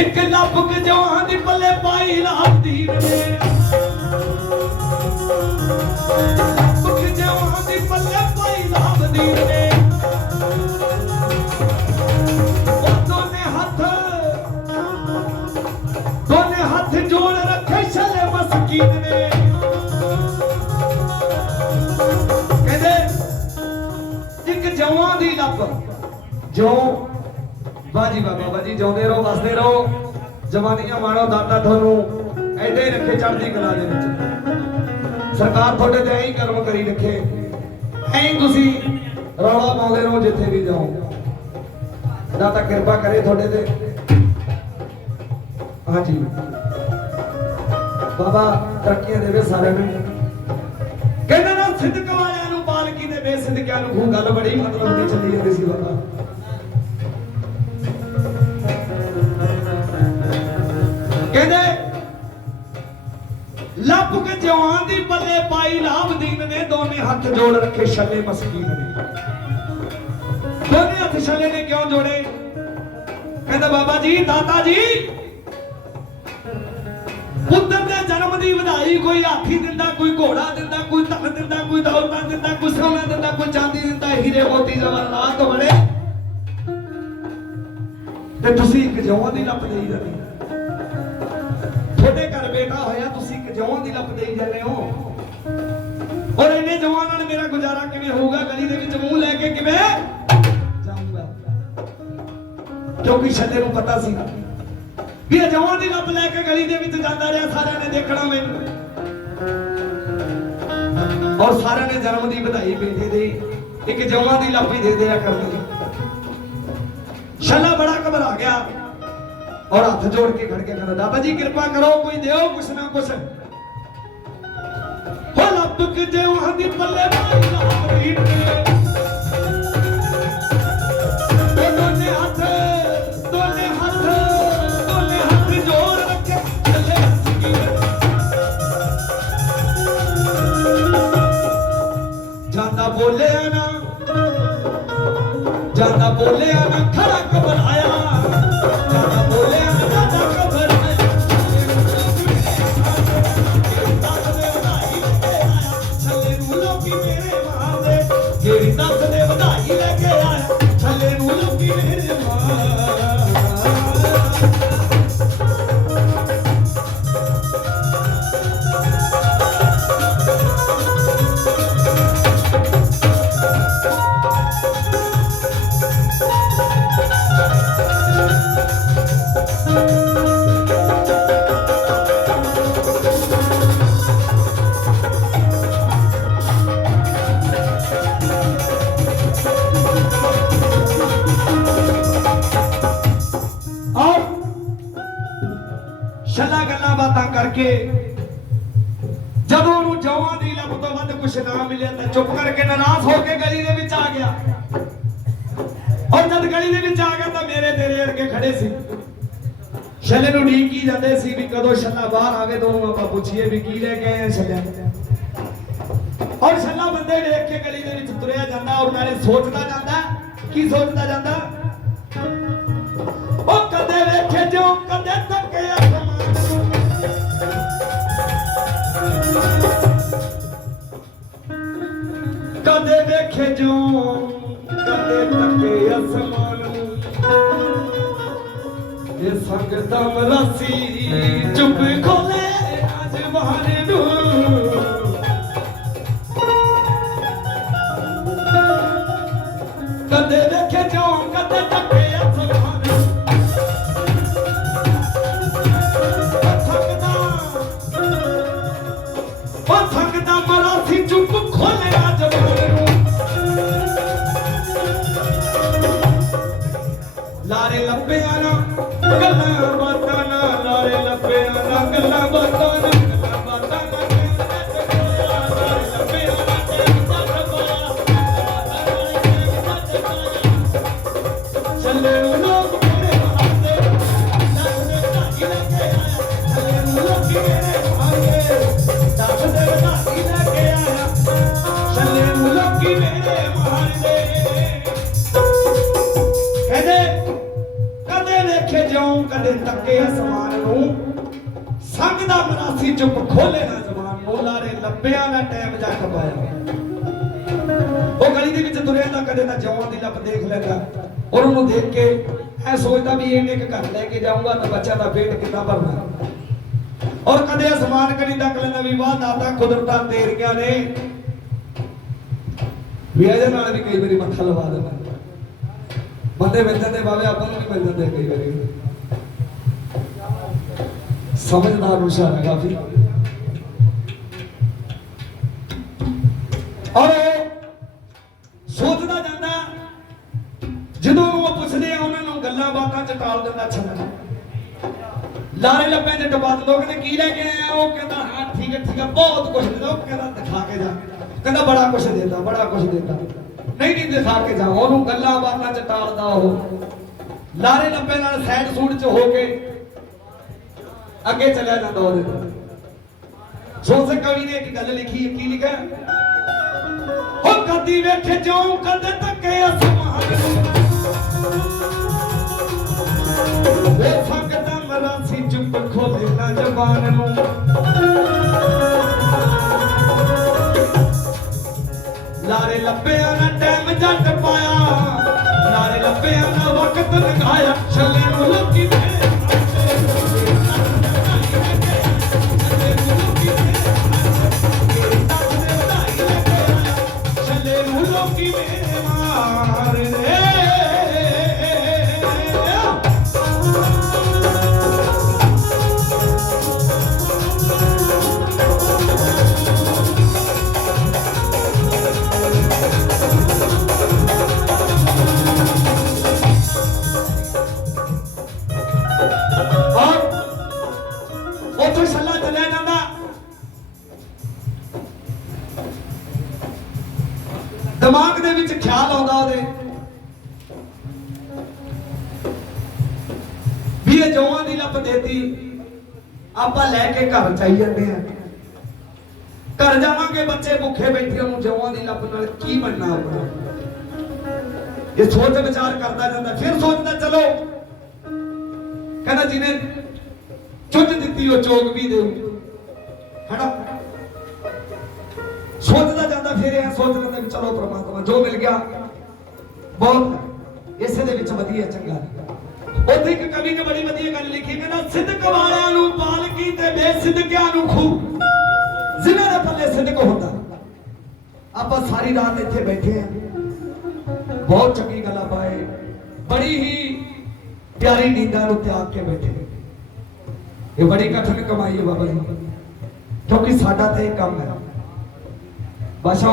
एक लपक जवान दी पल्ले पाई रामदीन ने लपक जवान दी पल्ले पाई रामदीन ने दोने हाथ जोड़ रखे छले मस्कीन ने कहते एक जवान दी लप जो बाजी बाबा बाजी जाते रहो बसते रहो जवानियां मारो दाता थानू ऐसे ही रखे चढ़ती कला दे विच सरकार थोड़े ते ऐ कर्म करी रखे ऐ तुसी रौला पाउंदे रहो जिथे भी जाओ दाता कृपा करे थोड़े ते हाँ जी बाबा तरक्कियां देवे सारे नूं कहंदा ना सिद्दक वालियां नूं पालकी ते बेसिद्दकियां नूं गल बड़ी मतलब दी चली जांदी सी बाबा लप के जवान दी पल्ले पाई रामदीन ने दोने हाथ जोड़ रखे छले मस्कीन ने दोने हाथ छले ने क्यों जोड़े कहंदा बाबा जी दाता जी पुत्र दे जन्म दी ਵਧਾਈ कोई हाथी दिंदा कोई घोड़ा दिंदा कोई धन दिंदा कोई दौलत दिंदा कोई सोना दिंदा कोई चांदी दिंदा हीरे मोती जवाहरात बड़े ते तुसी एक जवान दी लप देई जांदे थोड़े घर बेटा होया तुसी एक जवान दी लप देई जाने हो और इन्ने जवान नाल मेरा गुजारा किवें होगा गली दे विच मुंह लेके किवें जाऊंगा क्योंकि छल्ले नूं पता सी भी जवान दी लप लेके गली दे विच जांदा रहा सारे ने देखना मैनूं और सारे ने जन्म दी ਵਧਾਈ बेटे दे एक जवान दी लप ही दे दिया करदे छल्ला बड़ा घबरा गया और हाथ जोड़ के खड़ के कहता दादा जी कृपा करो कोई देओ कुछ ना कुछ हो लपक जे वहां दी पल्ले पाई रामदीन ने दोने हाथ जोड़ रखे चले जाता बोले ना खड़ा घबराया करके जदों नु जवां दी लब तो वध कुछ ना मिले तो चुप करके नाराज होके गली दे विच आ गया और जद गली दे विच आ गया तो मेरे तेरे अरके खड़े सी छले नु ढीक की जांदे सी भी कदों छल्ला बाहर आवे तो आपां पुछिए भी की लेके आए छल्ले और छल्ला बंदे देख के गली दे विच तुरया जांदा और नाले सोचदा जांदा की सोचदा जांदा ओ कदे वेखे जो कदे तके कदे देखे जो कदे तके आसमान ये संग दम रसी चुप खोले आज बहाने नू कदे देखे जो कदे तके आसमान थकदा मरासी चुप खोले आज लारे लब्बे आना गल्ला बातां ना लारे लब्बे आना गल्ला बातां ना चले लोग मेरे हाथे चले लोग मेरे हाथे दाद दे लेके आया चले लोग मेरे हाथे कहदे कदे देखे ਜਿਉਂ ਕਦੇ ਤੱਕੇ ਅਸਮਾਨ ਨੂੰ ਸੰਗ ਦਾ ਮਰਾਸੀ ਚੁੱਪ ਖੋਲੇ ਨਾ ਜ਼ਬਾਨ ਨੂੰ ਲਾਰੇ ਲੱਭਿਆ ਨਾ ਟਾਈਮ ਜੱਟ ਪਾਇਆ ਉਹ ਗਲੀ ਦੇ ਵਿੱਚ ਤੁਰਿਆ ਤਾਂ ਕਦੇ ਤਾਂ ਜਵਾਂ ਦੀ ਲੱਭ ਦੇਖ ਲੈਂਦਾ ਔਰ ਉਹਨੂੰ ਦੇਖ ਕੇ ਐ ਸੋਚਦਾ ਵੀ ਇਹਨੇ ਇੱਕ ਘਰ ਲੈ ਕੇ ਜਾਊਂਗਾ ਤਾਂ ਬੱਚਾ ਦਾ ਪੇਟ ਕਿੱਦਾਂ ਭਰਨਾ ਔਰ ਕਦੇ ਅਸਮਾਨ ਕਣੀ ਤੱਕ ਲੈਂਦਾ ਵੀ ਵਾਹ ਦਾਤਾ ਕੁਦਰਤਾਂ ਤੇਰੀਆਂ ਨੇ ਵੀ ਇਹਦੇ ਨਾਲ ਵੀ ਕਈ ਵਾਰੀ ਮੱਥਾ ਲਵਾ ਦਿੰਦਾ ਬੰਦੇ ਮਿਲ ਜਾਂਦੇ ਬਾਵੇ ਆਪਾਂ ਨੂੰ ਵੀ ਮਿਲ ਜਾਂਦੇ ਕਈ ਵਾਰੀ ਸਮਝਦਾਰ ਹੁਸ਼ਿਆਰ ਹੈ ਕਾਫੀ ਔਰ ਸੋਚਦਾ ਜਾਂਦਾ ਜਦੋਂ ਉਹ ਪੁੱਛਦੇ ਆ ਉਹਨਾਂ ਨੂੰ ਗੱਲਾਂ ਬਾਤਾਂ ਚ ਟਾਲ ਦਿੰਦਾ ਛੱਡਣਾ ਲਾਰੇ ਲੱਭੇ ਚ ਟਪਾ ਦਿੰਦਾ ਕਹਿੰਦੇ ਕੀ ਲੈ ਕੇ ਆਇਆ ਉਹ ਕਹਿੰਦਾ ਹਾਂ ਠੀਕ ਹੈ ਬਹੁਤ ਕੁਝ ਦਿੰਦਾ ਉਹ ਕਹਿੰਦਾ ਦਿਖਾ ਕੇ ਜਾ ਕਹਿੰਦਾ ਬੜਾ ਕੁਝ ਦਿੰਦਾ ਨਹੀਂ ਦਿਖਾ ਕੇ ਜਾ ਉਹਨੂੰ ਗੱਲਾਂ ਬਾਤਾਂ ਚ ਟਾਲਦਾ ਉਹ ਲਾਰੇ ਲੱਭੇ ਨਾਲ ਸਾਈਡ ਸੂਟ ਚ ਹੋ ਕੇ ਅੱਗੇ ਚਲਿਆ ਜਾਂਦਾ ਉਹਦੇ ਸੋਸੇ ਕਵੀ ਨੇ ਇੱਕ ਗੱਲ ਲਿਖੀ ਹੈ ਕੀ ਲਿਖਿਆ ਹੋ ਕਦੀ ਵੇਖੇ ਜਿਉਂ ਕਦੇ ਤੱਕੇ ਅਸਮਾਨ ਉਹ ਫੱਕਦਾ ਮਰਾਸੀ ਚੁੱਪ ਖੋਲੇ ਨਾ ਜ਼ਬਾਨ ਨੂੰ ਲਾਰੇ ਲੱਭਿਆ ਨਾ ਟਾਈਮ ਜੱਟ ਪਾਇਆ ਲਾਰੇ ਲੱਭਿਆ ਨਾ ਵਕਤ ਲੰਘਾਇਆ ਛੱਲੇ ਨੂੰ ਲੋਕੀ ਦਿਮਾਗ ਦੇ ਵਿੱਚ ਖਿਆਲ ਆਉਂਦਾ ਉਹਦੇ ਵੀ ਇਹ ਜੌਆਂ ਦੀ ਲੱਭ ਦੇਤੀ ਆਪਾਂ ਲੈ ਕੇ ਘਰ ਚਾਈ ਜਾਂਦੇ ਆ ਘਰ ਜਾਵਾਂਗੇ ਬੱਚੇ ਭੁੱਖੇ ਬੈਠੇ ਉਹਨੂੰ ਜੌਆਂ ਦੀ ਲੱਭ ਨਾਲ ਕੀ ਬਣਨਾ ਆਪਣਾ ਇਹ ਸੋਚ ਵਿਚਾਰ ਕਰਦਾ ਜਾਂਦਾ ਫਿਰ ਸੋਚਦਾ ਚਲੋ ਕਹਿੰਦਾ ਜਿਹਨੇ ਚੁੱਜ ਦਿੱਤੀ ਉਹ ਚੋਗ ਵੀ ਦੇਊ ਹਨਾ ਸੋਚਦਾ ਜਾਂਦਾ ਫਿਰ ਇਹ ਸੋਚ ਲੈਂਦਾ ਵੀ ਚਲੋ ਪ੍ਰਮਾਤਮਾ ਜੋ ਮਿਲ ਗਿਆ ਬਹੁਤ ਇਸੇ ਦੇ ਵਿੱਚ ਵਧੀਆ ਚੰਗਾ ਉੱਥੇ ਇੱਕ ਕਵੀ ਨੇ ਬੜੀ ਵਧੀਆ ਗੱਲ ਲਿਖੀ ਕਹਿੰਦਾ ਸਿੱਧਕ ਵਾਲਿਆਂ ਨੂੰ ਪਾਲਕੀ ਤੇ ਬੇਸਿੱਧਕਿਆਂ ਨੂੰ ਖੂ ਜਿਨ੍ਹਾਂ ਦੇ ਪੱਲੇ ਸਿੱਧਕ ਹੁੰਦਾ ਆਪਾਂ ਸਾਰੀ ਰਾਤ ਇੱਥੇ ਬੈਠੇ ਆ ਬਹੁਤ ਚੰਗੀ ਗੱਲਾਂ ਪਾਏ ਬੜੀ ਹੀ ਪਿਆਰੀ ਨੀਂਦਾਂ ਨੂੰ ਤਿਆਗ ਕੇ ਬੈਠੇ ਇਹ ਬੜੀ ਕਠਿਨ ਕਮਾਈ ਹੈ ਬਾਬਾ ਜੀ ਕਿਉਂਕਿ ਸਾਡਾ ਤੇ ਇਹ ਕੰਮ ਹੈ ਬਸ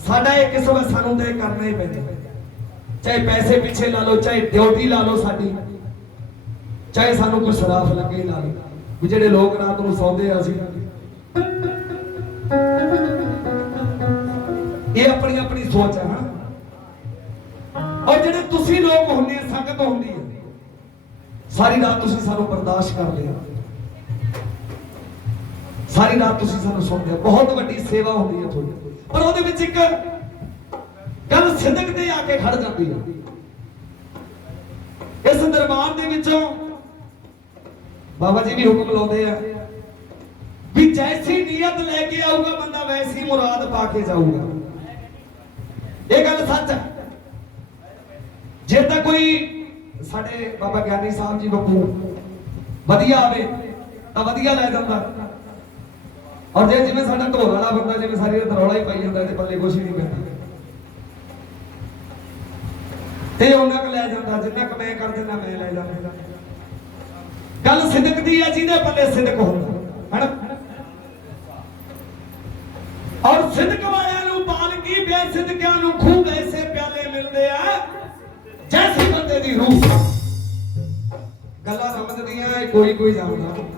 ਸਾਡਾ ਇਹ ਕਿਸਮ ਹੈ ਸਾਨੂੰ ਤੇ ਕਰਨਾ ਹੀ ਪੈਂਦਾ ਚਾਹੇ ਪੈਸੇ ਪਿੱਛੇ ਲਾ ਲਓ ਚਾਹੇ ਡਿਊਟੀ ਲਾ ਲਓ ਸਾਡੀ ਚਾਹੇ ਸਾਨੂੰ ਕੋਈ ਸ਼ਰਾਫ ਲੱਗੇ ਲਾ ਲਓ ਵੀ ਜਿਹੜੇ ਲੋਕ ਰਾਤ ਨੂੰ ਸੌਂਦੇ ਆ ਅਸੀਂ ਇਹ ਆਪਣੀ ਆਪਣੀ ਸੋਚ ਹੈ ਹਾਂ ਔਰ ਜਿਹੜੇ ਤੁਸੀਂ ਲੋਕ ਹੁੰਦੇ ਆ ਸੰਗਤ ਹੁੰਦੀ ਹੈ ਸਾਰੀ ਰਾਤ ਤੁਸੀਂ ਸਾਨੂੰ ਬਰਦਾਸ਼ਤ ਕਰਦੇ ਆ ਸਾਰੀ ਰਾਤ ਤੁਸੀਂ ਸਾਨੂੰ ਸੁਣਦੇ ਹੋ ਬਹੁਤ ਵੱਡੀ ਸੇਵਾ ਹੁੰਦੀ ਹੈ ਤੁਹਾਡੀ ਪਰ ਉਹਦੇ ਵਿੱਚ ਇੱਕ ਗੱਲ ਸਿੱਧਕ ਤੇ ਆ ਕੇ ਖੜ ਜਾਂਦੀ ਹੈ ਇਸ ਦਰਬਾਰ ਦੇ ਵਿੱਚੋਂ ਬਾਬਾ ਜੀ ਵੀ ਹੁਕਮ ਲਾਉਂਦੇ ਆ ਵੀ ਜੈਸੀ ਨੀਅਤ ਲੈ ਕੇ ਆਊਗਾ ਬੰਦਾ ਵੈਸੀ ਮੁਰਾਦ ਪਾ ਕੇ ਜਾਊਗਾ ਇਹ ਗੱਲ ਸੱਚ ਹੈ ਜੇ ਤਾਂ ਕੋਈ ਸਾਡੇ ਬਾਬਾ ਗਿਆਨੀ ਸਾਹਿਬ ਜੀ ਬੱਬੂ ਵਧੀਆ ਆਵੇ ਤਾਂ ਵਧੀਆ ਲੈ ਜਾਂਦਾ ਔਰ ਜੇ ਜਿਵੇਂ ਸਾਡਾ ਢੋਲ ਵਾਲਾ ਬੰਦਾ ਜਿਵੇਂ ਸਾਰੀ ਰਾਤ ਰੌਲਾ ਹੀ ਪਾਈ ਜਾਂਦਾ ਤੇ ਪੱਲੇ ਕੁਛ ਨਹੀਂ ਪੈਂਦਾ ਤੇ ਉਹਨਾਂ ਕੋ ਲੈ ਜਾਂਦਾ ਜਿੰਨਾ ਕ ਮੈਂ ਕਰ ਦਿੰਦਾ ਮੈਂ ਲੈ ਜਾਂਦਾ ਗੱਲ ਸਿੱਧਕ ਦੀ ਹੈ ਜਿਹਦੇ ਪੱਲੇ ਸਿੱਧਕ ਹੁੰਦਾ ਹਨਾ ਔਰ ਸਿੱਧਕ ਵਾਲਿਆਂ ਨੂੰ ਪਾਲਕੀ ਬੇਸਿੱਧਕਿਆਂ ਨੂੰ ਖੂਬ ਐਸੇ ਪਿਆਲੇ ਮਿਲਦੇ ਆ ਜੈਸੇ ਬੰਦੇ ਦੀ ਰੂਹ ਗੱਲਾਂ ਸਮਝਦੀਆਂ ਕੋਈ ਜਾਣਦਾ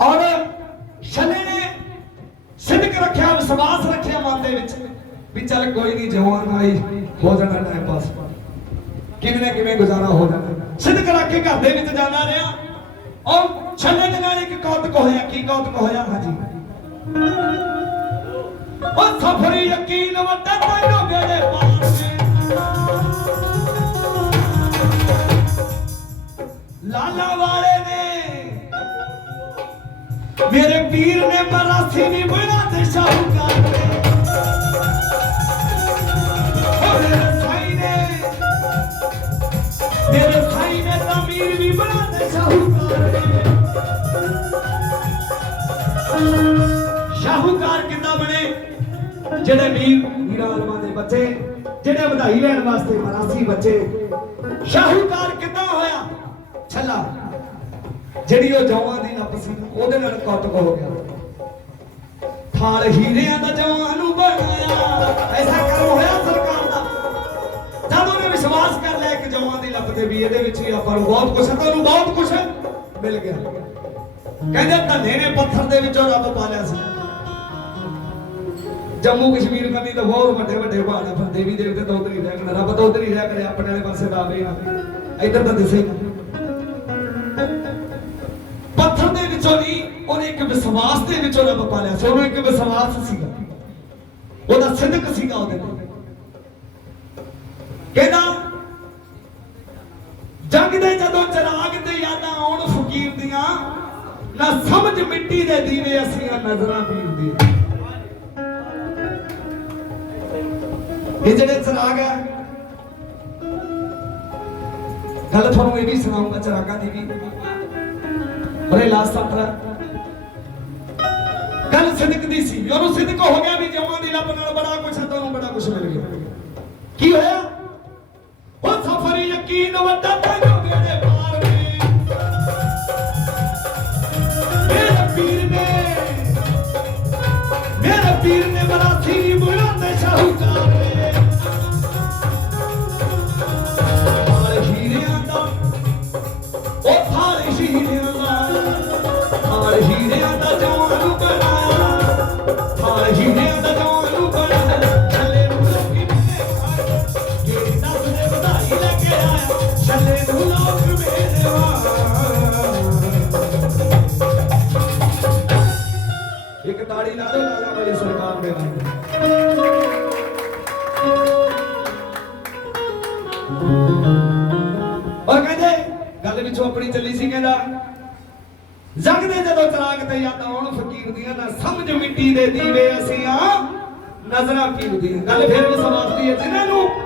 ਔਰ ਸ਼ਨੇ ਨੇ ਸਿੱਧਕ ਰੱਖਿਆ ਵਿਸ਼ਵਾਸ ਰੱਖਿਆ ਮਨ ਦੇ ਵਿੱਚ ਵੀ ਚੱਲ ਕੋਈ ਨਹੀਂ ਜਵਾਨ ਆਈ ਹੋ ਜਾਣਾ ਟਾਈਮ ਪਾਸ ਕਿਵੇਂ ਗੁਜ਼ਾਰਾ ਹੋ ਜਾਣਾ ਸਿੱਧਕ ਰੱਖ ਕੇ ਘਰ ਦੇ ਵਿੱਚ ਜਾਂਦਾ ਰਿਹਾ ਔਰ ਛੱਲੇ ਦੇ ਨਾਲ ਇੱਕ ਕੌਤਕ ਹੋਇਆ ਕੀ ਕੌਤਕ ਹੋਇਆ ਹਾਂਜੀ ਉਹ ਸਫਰੀ ਯਕੀਨ ਵੱਡਾ ਤੈਨੂੰ ਬੇੜੇ ਪਾਰ हालां वाले ने मेरे पीर ने मरासी भी बना दे शाहूकार ने मेरे साई ने तमीर भी बना दे शाहूकार ने शाहूकार कितना बने जेड़े मीरा आलमा दे बच्चे जेड़े ਵਧਾਈ ਲੈਣ ਵਾਸਤੇ ਮਰਾਸੀ ਬੱਚੇ ਸ਼ਾਹੂਕਾਰ ਕਿੱਦਾਂ ਹੋਇਆ ਛੱਲਾ ਜਿਹੜੀ ਉਹ ਜੌਆਂ ਦੀ ਲੱਪ ਸੀ ਉਹਦੇ ਨਾਲ ਕੌਤਕ ਹੋ ਗਿਆ ਥਾਲ ਹੀਰਿਆਂ ਦਾ ਜੌਆਂ ਨੂੰ ਬਣਾਇਆ ਐਸਾ ਕਰਮ ਹੋਇਆ ਸਰਕਾਰ ਦਾ ਜਦ ਉਹਨੇ ਵਿਸ਼ਵਾਸ ਕਰ ਲਿਆ ਕਿ ਜੌਆਂ ਦੀ ਲੱਪ ਤੇ ਵੀ ਇਹਦੇ ਵਿੱਚ ਹੀ ਆਪਾਂ ਨੂੰ ਬਹੁਤ ਕੁਝ ਤੁਹਾਨੂੰ ਬਹੁਤ ਕੁਝ ਮਿਲ ਗਿਆ ਕਹਿੰਦੇ ਧੰਨੇ ਨੇ ਪੱਥਰ ਦੇ ਵਿੱਚੋਂ ਰੱਬ ਪਾਲਿਆ ਸੀ जम्मू कश्मीर करनी तो बहुत बड़े बड़े पहाड़ है देवी देवते तो उधर ही रह कर रब तो उधर ही रह करे अपने वाले पासे दा दे इधर तो दिसे पत्थर दे विचों नहीं और एक विश्वास दे विचों रब पालिया सो एक विश्वास सीगा ओदा सिद्क सीगा ओदे कहना जंग दे जदों चराग ते यादां आउण फकीर दियां ना समझ मिट्टी दे दीवे असीं नजरां पीर दी ये जड़े चराग है गल थोनू ये भी सुनाऊंगा चरागा दी भी बड़े लास्ट सत्र गल सिदक दी सी ओनू सिदक हो गया भी जवां दी लप नाल बड़ा कुछ है तोनू बड़ा कुछ मिल गया की होया ओ सफर यकीन वड्डा तैनू दे पार में मेरे पीर ने बड़ा थी बुलंद शाहूकार एक ताड़ी ला दो लाला वाली सरकार दे और कहते गल विचों अपनी चली सी कहंदा जग दे जदों चराग ते यादां आउण फकीर दियां ना समझ मिट्टी दे दीवे असीं आ नजरां पीर दी गल फिर भी समाज दी है जिन्हां नूं